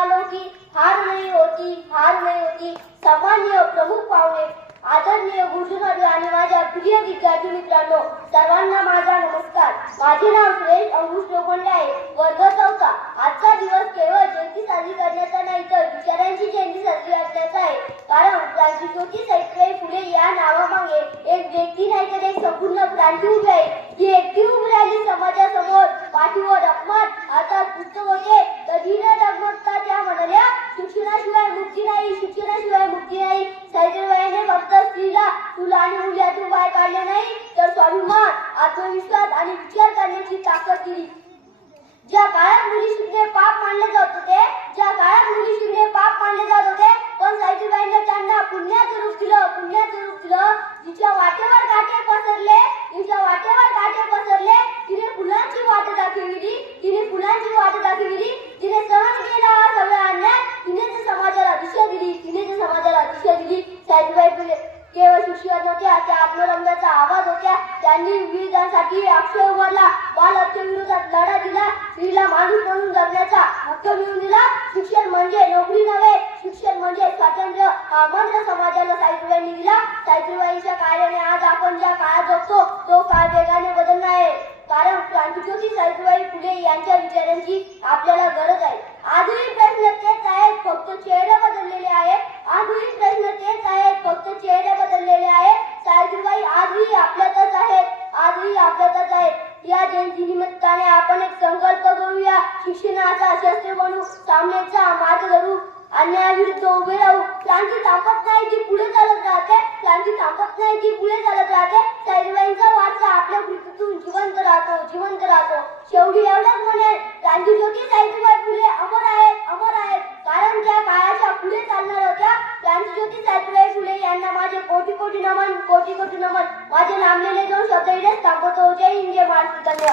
आलो की हार नहीं होती। सन्माननीय प्रमुख पाहुणे, आदरणीय गुरुजन आणि माझ्या प्रिय विद्यार्थी मित्रांनो, सर्वांना माझा नमस्कार। माझे नाव सुरेश अंकुश लोखंडे आहे, वर्ग 4. आजचा दिवस केवळ जयंती साजरी करण्याचा नाही तर विचारांची जयंती साजरी करण्याचा आहे। कारण क्रांतिज्योती सावित्रीबाई फुले या नावामागे एक व्यक्ती नाही तर एक संपूर्ण क्रांती उभी आहे। ही एकटी उभी राहिली समाजासमोर, पाठीवर अपमान हातात पुस्तक होते तरी न डगमगता त्या म्हणाल्या, शिक्षणाशिवाय मुक्ती नाही, शिक्षणाशिवाय मुक्ती नाही। सावित्रीबाईंनी फक्त स्त्रीला चूल आणि मुलातून बाहेर काढले नाही तर स्वाभिमान, आत्मविश्वास आणि विचार करण्याची ताकद दिली। ज्या काळात मुली शिकणे पाप मानले जात होते, पण सावित्रीबाईंनी त्यांना पुण्याचं रूप दिलं। जिच्या वाटेवर काटे पसरले, तिने फुलांची वाट दाखविली, तिने सहन केला हा सगळा अन्याय, तिने समाजाला दिशा दिली। सावित्रीबाई फुले केवळ शिक्षक नव्हत्या, त्या आत्मरम्याचा आवाज होत्या। त्यांनी विविधांसाठी अक्षय उभारला, बाल हत्येविरोधात लढा दिला, स्त्रीला माणूस म्हणून जगण्याचा हक्क मिळवून दिला। शिक्षण म्हणजे नोकरी नव्हे, शिक्षण म्हणजे स्वातंत्र्य हा मंत्र समाजाला सावित्रीबाईंनी दिला। सावित्रीबाईंच्या कार्याने आज आपण ज्या काळात जगतो तो काळ वेगाने बदलला आहे, कारण क्रांतिज्योती सावित्रीबाई फुले यांच्या विचारांची आपल्याला गरज आहे। आजही प्रश्न तेच आहेत, फक्त चेहरे बदललेले आहेत। सावित्रीबाई आजही आपल्यातच आहेत। या जयंती निमित्ताने आपण एक संकल्प करूया, शिक्षणाचा शस्त्र बनू, सामनेचा मार्ग धरू, अन्यायाविरुद्ध उभे राहू। क्रांती थांबत नाही, ती पुढे चालत राहते। सावित्रीबाईंचा वारसा आपल्या कृतीतून जिवंत राहतो। शेवटी एवढंच म्हणेन, क्रांतिज्योती सावित्रीबाई फुले अमर आहेत, कारण त्या काळाच्या पुढे चालणार होत्या। क्रांतिज्योती सावित्रीबाई फुले यांना माझे कोटी नमन। माझे नामलेले दोन शब्द इथेच थांबवतो। जय हिंद, जय महाराष्ट्र, धन्यवाद।